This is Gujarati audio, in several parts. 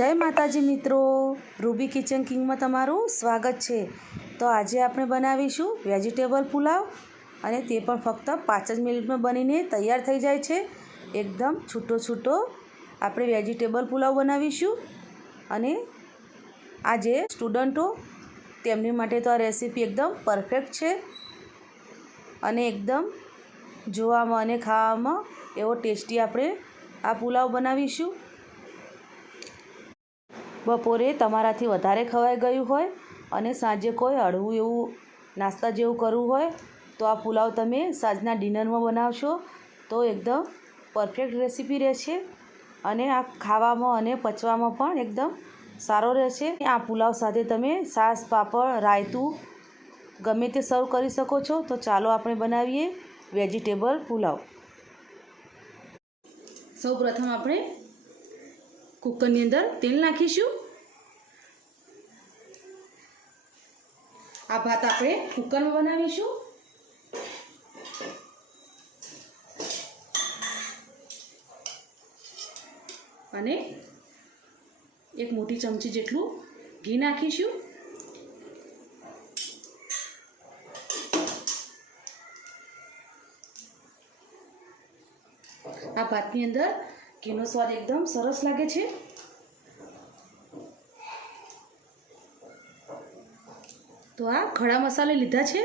जय माताजी मित्रों, रूबी किचन किंग में तमारुं स्वागत है। तो आज આપણે બનાવીશું વેજીટેબલ પુલાવ અને તે પણ ફક્ત 5 જ મિનિટમાં બનીને તૈયાર થઈ જાય છે। એકદમ છૂટો છૂટો આપણે વેજીટેબલ પુલાવ બનાવીશું અને આજે સ્ટુડન્ટો તેમની માટે તો આ રેસીપી એકદમ પરફેક્ટ છે અને એકદમ જોવામાં અને ખાવામાં એવો ટેસ્ટી આપણે આ પુલાવ બનાવીશું। બપોરે તમારાથી વધારે ખવાઈ ગયું હોય અને સાંજે કોઈ હળવું એવું નાસ્તા જેવું કરવું હોય તો આ પુલાવ તમે સાંજના ડિનરમાં બનાવશો તો એકદમ પરફેક્ટ રેસીપી રહેશે અને આ ખાવામાં અને પચવામાં પણ એકદમ સારો રહેશે। આ પુલાવ સાથે તમે છાશ, પાપડ, રાયતું ગમે તે સર્વ કરી શકો છો। તો ચાલો આપણે બનાવીએ વેજીટેબલ પુલાવ। સૌપ્રથમ આપણે કુકરની અંદર તેલ નાખીશું। આ ભાત આપણે કુકરમાં બનાવીશું। અને એક મોટી ચમચી જેટલું ઘી નાખીશું। આ ભાતની અંદર ઘીનો સ્વાદ એકદમ સરસ લાગે છે। તો આ ખડા મસાલા લીધા છે,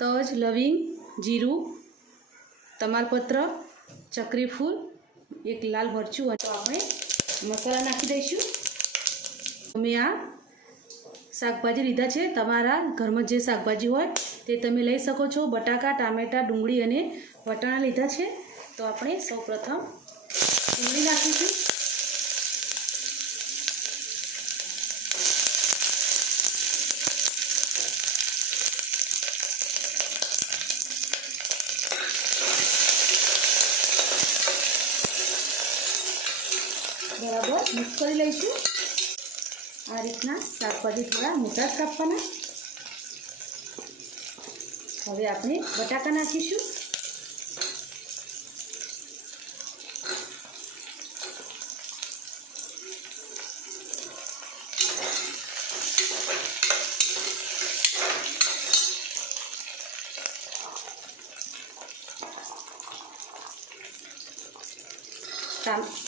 તજ, લવિંગ, જીરું, તમાલપત્ર, ચક્રી ફૂલ, એક લાલ મરચું। તો આપણે મસાલા નાખી દઈશું। તમે આ શાકભાજી લીધા છે, તમારા ઘરમાં જે શાકભાજી હોય તે તમે લઈ શકો છો। બટાકા, ટામેટાં, ડુંગળી અને વટાણા લીધા છે। તો આપણે સૌપ્રથમ ડુંગળી નાખીશું। બરાબર મિક્સ કરી લઈશું। આ રીતના શાકભાજી થોડા મોટા જ કાપવાના। હવે આપણે બટાકા નાખીશું।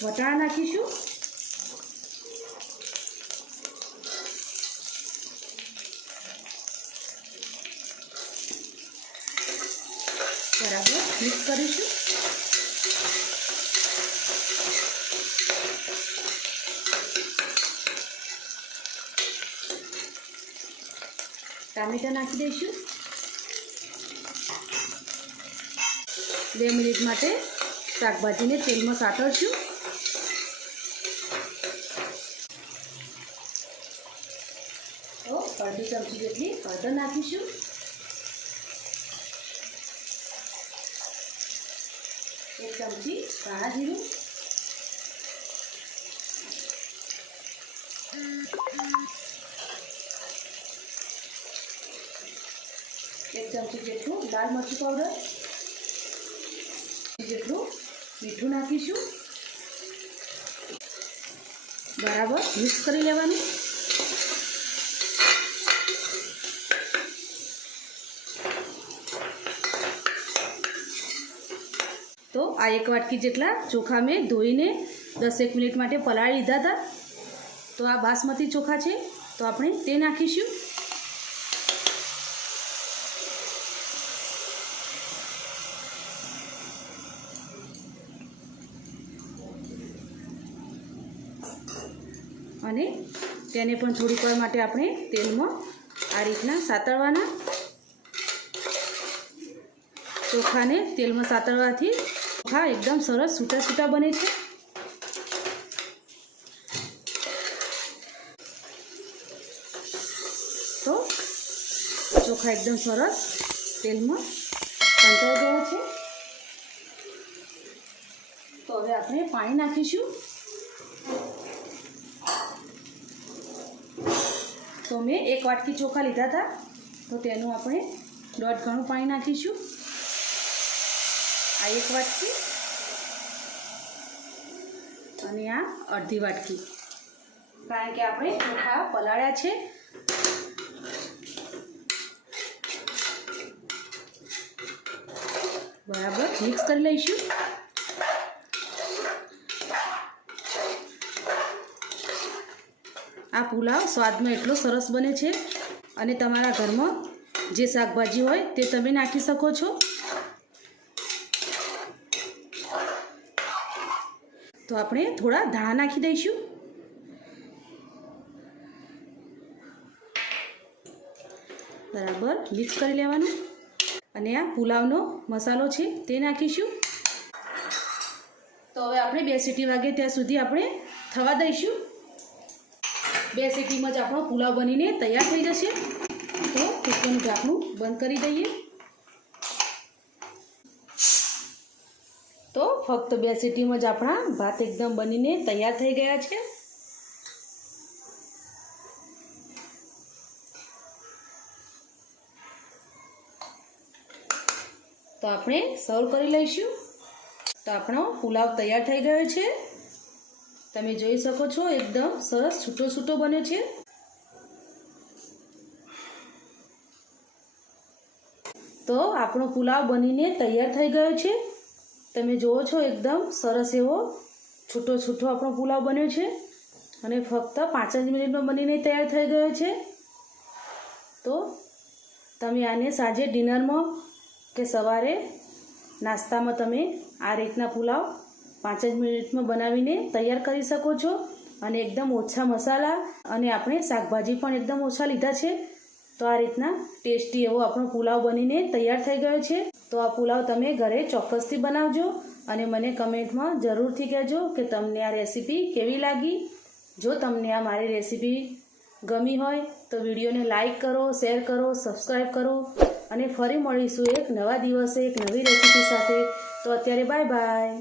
વટાણા નાખીશું। બરાબર મિક્સ કરીશું। ટામેટાં નાખી દઈશું। 2 મિનિટ માટે શાકભાજીને તેલમાં સાતળશું। તો અડધી ચમચી જેટલી હળદર નાખીશું। એક ચમચી ધાણા જીરું, એક ચમચી જેટલું લાલ મરચું પાવડર, જેટલું મીઠું નાખીશું। બરાબર મિક્સ કરી લેવાનું। તો આ એક વાટકી જેટલા ચોખા મેં ધોઈને 10 મિનિટ માટે પલાળી લીધા હતા। તો આ બાસમતી ચોખા છે, તો આપણે તે નાખીશું। અને તેને પણ થોડીક વાર માટે આપણે તેલમાં આ રીતના સાતળવાના। ચોખાને તેલમાં સાતળવાથી ચોખા એકદમ સરસ છૂટા છૂટા બને છે। તો ચોખા એકદમ સરસ તેલમાં સંતળાઈ ગયા છે। તો હવે આપણે પાણી નાખીશું। તો મેં એક વાટકી ચોખા લીધા હતા, તો તેનું આપણે 1.5 ગણું પાણી નાખીશું। આ એક વાટકી અને આ અડધી વાટકી, કારણ કે આપણે ચોખા પલાળ્યા છે. બરાબર મિક્સ કરી લઈશું. આ પુલાવ સ્વાદમાં એટલો સરસ બને છે અને તમારા ઘરમાં જે શાકભાજી હોય તે તમે નાખી શકો છો. તો આપણે થોડા ધાણા નાખી દઈશું. બરાબર મિક્સ કરી લેવાનું અને આ પુલાવનો મસાલો છે તે નાખીશું. તો હવે આપણે 2 સીટી વાગે ત્યાં સુધી આપણે થવા દઈશું. 2 સીટીમાં જ આપણો પુલાવ બનીને તૈયાર થઈ જશે. તો કુકરનું ઢાંકણું બંધ કરી દઈએ. તો ફક્ત 2 સીટીમાં જ આપણા ભાત એકદમ બનીને તૈયાર થઈ ગયા છે. તો આપણે સર્વ કરી લઈશું. તો આપણો પુલાવ તૈયાર થઈ ગયો છે. તમે જોઈ શકો છો એકદમ સરસ છૂટો છૂટો બન્યો છે. તો આપણો પુલાવ બનીને તૈયાર થઈ ગયો છે. તમે જુઓ છો એકદમ સરસ એવો છૂટો છૂટો આપણો પુલાવ બન્યો છે અને ફક્ત 5 જ મિનિટમાં બનીને તૈયાર થઈ ગયો છે. તો તમે આને સાંજે ડિનરમાં કે સવારે નાસ્તામાં તમે આ રીતના પુલાવ 5 જ મિનિટમાં બનાવીને તૈયાર કરી શકો છો. અને એકદમ ઓછા મસાલા અને આપણે શાકભાજી પણ એકદમ ઓછા લીધા છે. તો આ રીતના ટેસ્ટી એવો આપણો પુલાવ બનીને તૈયાર થઈ ગયો છે. તો આ પુલાવ તમે ઘરે ચોક્કસથી બનાવજો અને મને કમેન્ટમાં જરૂરથી કહેજો કે તમને આ રેસીપી કેવી લાગી. જો તમને આ મારી રેસીપી ગમી હોય તો વિડીયોને લાઈક કરો, શેર કરો, સબસ્ક્રાઈબ કરો અને ફરી મળીશું એક નવા દિવસે એક નવી રેસીપી સાથે. તો અત્યારે બાય બાય.